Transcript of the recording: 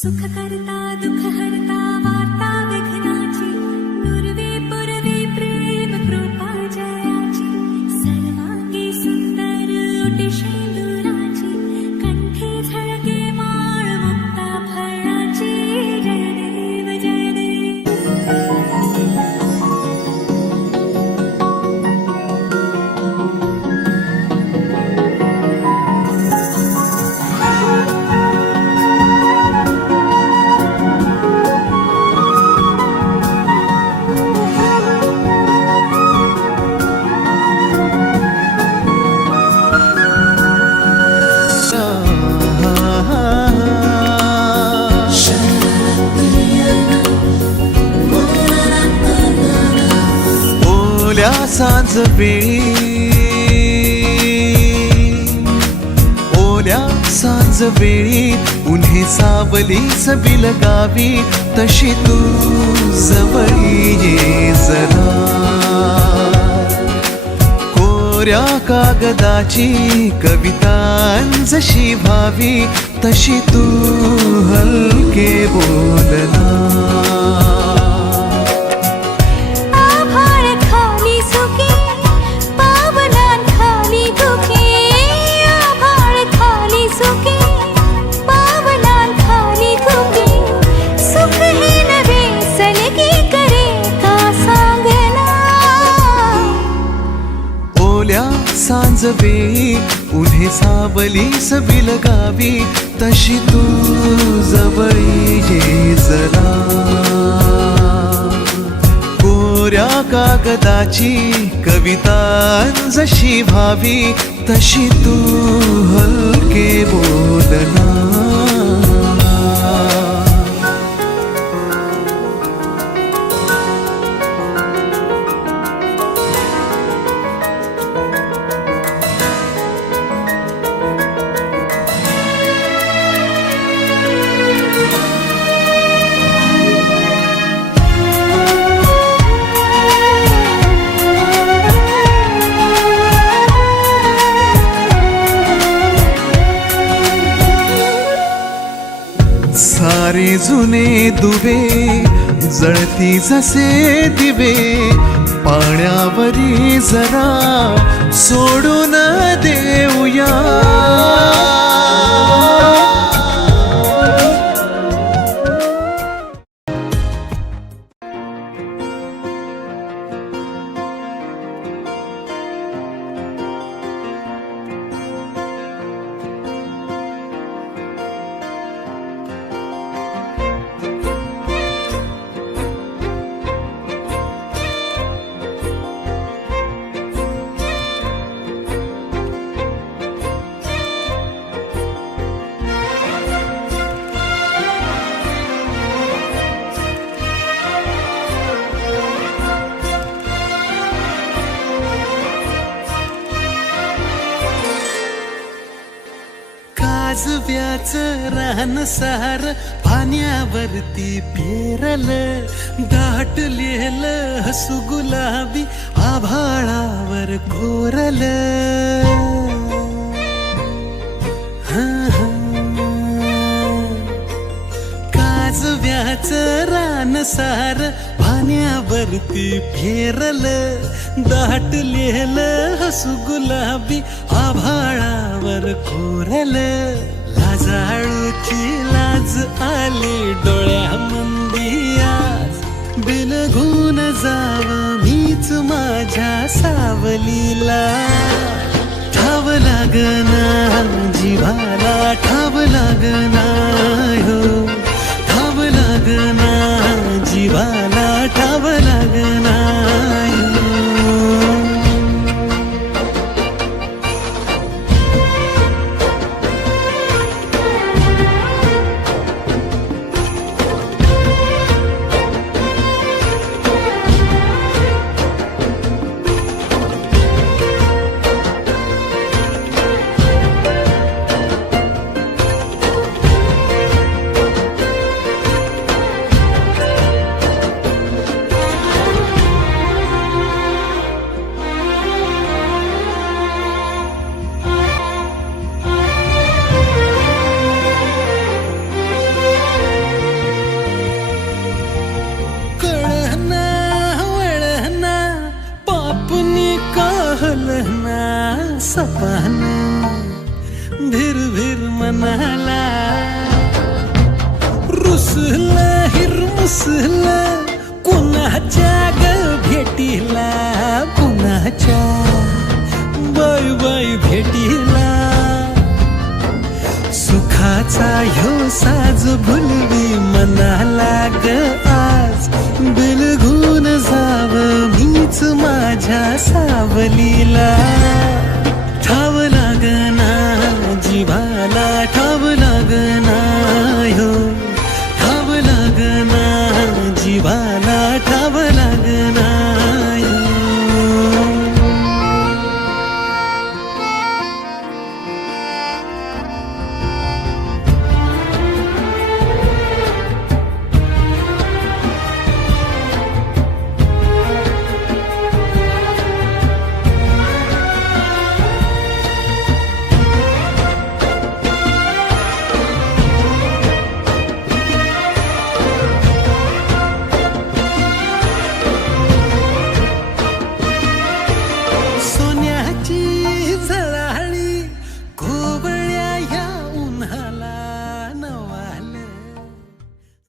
सुख करता दुःख हरता वार्ता विघ्नाची पूर्वे पूर्वे प्रेम कृपा जयाची सर्वांगी सुंदर ओटी शेंदुराची कंठी झळके माळ मुक्ता फळाची जय देव जय देव। सांज वेळी ओल्या सांज वेळी उन्हे सावलीच बिलगावी तशी तू जवळी ये जरा कोऱ्या कागदाची कविता जशी व्हावी तशी तू हलके बोलना सांज वेळी उन्हे सावलीस बिलगावी तशी तू जवळी ये जरा कोऱ्या कागदाची कविता जशी व्हावी तशी तू हलके बोलना सारे जुने दुवे जळती जसे दिवे पाण्यावरी जरा सोडून देऊया काजव्याच रान सार पाण्यावरती पेरल दाटलेल हसू गुलाबी आभाळावर कोरल काजव्याच रान सार पाण्यावरती पेरल दाटलेल हसू गुलाबी आभाळावर कोरल लाजाळूची लाज आली डोळ्यामंदी आज बिलगून जाव मीच माझ्या सावलीला ठाव लागना जीवाला ठाव लागना हो ठाव लागना जीवाला ठाव लागना रुसलं हिरमुसलं कुणाच्या ग भेटीला, कुणाच्या बाय बाय भेटीला. सुखाचा ह्यो साज भुलवी मनाला ग आज, बिलगून जाव मीच माझ्या सावलीला.